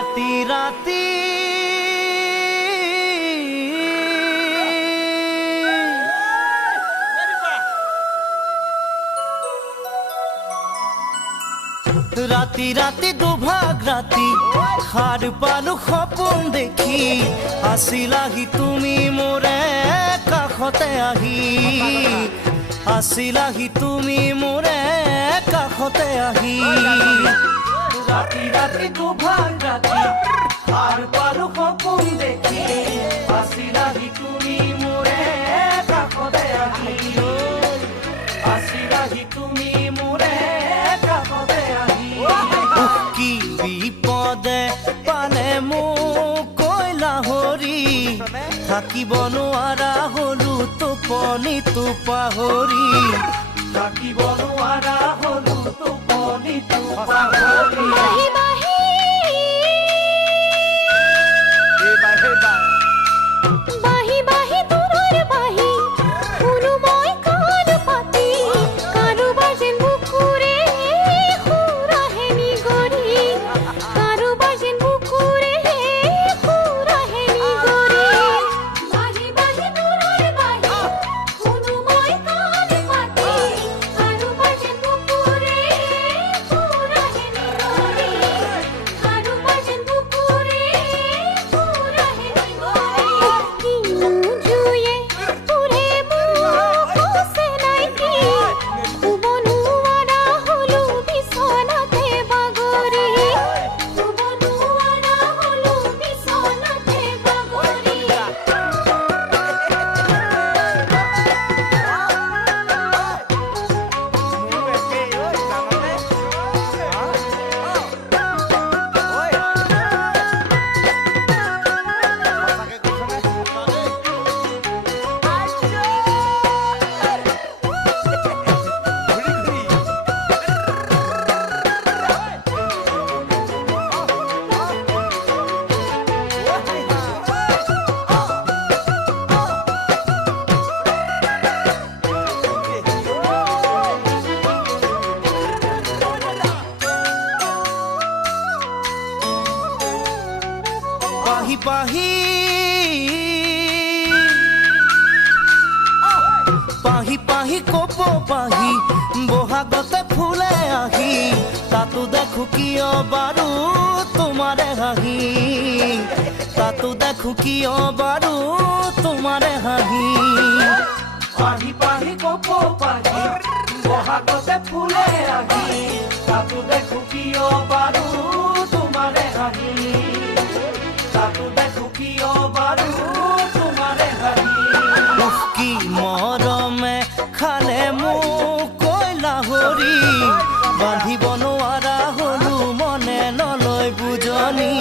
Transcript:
राती राती राती राती दुभाग राती खार पालु सपन देखी आसिलाही तुमी मोरे काखते आही आसिलाही तुमी मोरे काखते आही राती राती दुभाग राती खार पालु सपन देखी आसिलाही तुमी मोरे काखते आही आसिलाही तुमी मोरे काखते आही কি বিপদে পালে মোক কইলা হৰি থাকিব নোৱাৰা হলো টোপনিটো পাহৰি থাকিব নোৱাৰা হলো টোপনিটো পাহৰি বাহি বাহি বাহি বাহি দূৰৰ বাহি শুনো মই কাণ পাতি কাৰোবাৰ যেন বুকুৰে সুৰাহে নিগৰি কাৰোবাৰ যেন বুকুৰে সুৰাহে নিগৰি বাহি বাহি দূৰৰ বাহি শুনো মই কাণ পাতি কাৰোবাৰ যেন বুকুৰে সুৰাহে নিগৰি কাৰোবাৰ যেন বুকুৰে সুৰাহে নিগৰি কিনো জুয়ে পুৰে মোক কছে নাইকি শুব নোৱাৰা হলো বিছনাতে বাগৰি শুব নোৱাৰা হলো বিছনাতে বাগৰি পাহি পাহি পাহি পাহি কপ পাহি বহাগতে ফুলে আহি তাতো দেখো কিয় বাৰু তোমাৰে হাঁহি তাতো দেখো কিয় বাৰু তোমাৰে হাঁহি পাহি পাহি কপ পাহি বহাগতে ফুলে আহি তাতো দেখো কিয় বাৰু তোমাৰে হাঁহি তাতো দেখো কিয় বাৰু তোমাৰে হাঁহি কি মৰমে খালে মোক কইলা হৰি বান্ধিব নোৱাৰা হলো মনে নলয় বুজনি